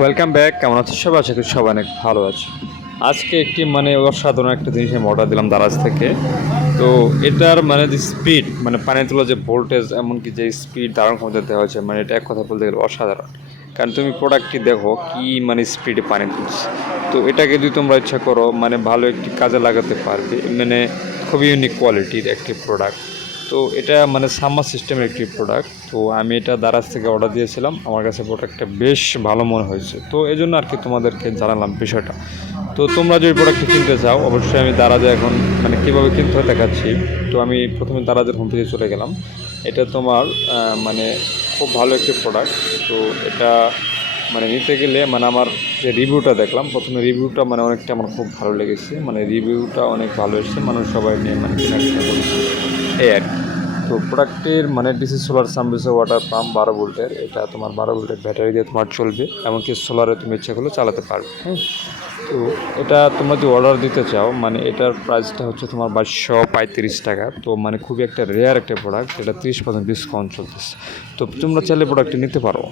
Welcome back. কেমন আছো সবাই? আশা করি সবাই অনেক ভালো আছে। আজকে একটি অসাধারণ একটা জিনিস আমি অর্ডার দিলাম দারাজ থেকে। তো এটার যে স্পিড পানি তোলার যে ভোল্টেজ, এমনকি যে স্পিড ধারণ ক্ষমতা দেওয়া হয়েছে, এটা এক কথা বলতে গেলে অসাধারণ। কারণ তুমি প্রোডাক্টটি দেখো কি স্পিডে পানি তুলছে। তো এটাকে যদি তোমরা ইচ্ছা করো ভালো একটি কাজে লাগাতে পারবে। খুবই ইউনিক কোয়ালিটির একটি প্রোডাক্ট। তো এটা সামার সিস্টেমের একটি প্রোডাক্ট। তো আমি এটা দারাজ থেকে অর্ডার দিয়েছিলাম, আমার কাছে প্রোডাক্টটা বেশ ভালো মনে হয়েছে। তো এই জন্য আর কি তোমাদেরকে জানালাম বিষয়টা। তো তোমরা যদি প্রোডাক্টটি কিনতে চাও, অবশ্যই আমি দারাজে এখন কীভাবে কিনতে হয় দেখাচ্ছি। তো আমি প্রথমে দারাজের হোম পেজে চলে গেলাম। এটা তোমার খুব ভালো একটি প্রোডাক্ট। তো এটা নিতে গেলে আমার যে রিভিউটা দেখলাম, প্রথমে রিভিউটা অনেকটা আমার খুব ভালো লেগেছে। রিভিউটা অনেক ভালো এসেছে, মানুষ সবাই নিয়ে কেনার চেষ্টা করেছে এই আর কি। তো প্রোডাক্টের ডিসি সোলার সার্ভিসে ওয়াটার পাম্প 12 ভোল্টের। এটা তোমার 12 ভোল্টের ব্যাটারি দিয়ে তোমার চলবে, এমনকি সোলারে তুমি ইচ্ছা করলে চালাতে পারবে। হ্যাঁ, তো এটা তোমরা যদি অর্ডার দিতে চাও, এটার প্রাইসটা হচ্ছে তোমার 2235 টাকা। তো খুবই একটা রেয়ার একটা প্রোডাক্ট, এটা 30% ডিসকাউন্ট চলতেছে। তো তোমরা চাইলে প্রোডাক্টটি নিতে পারো।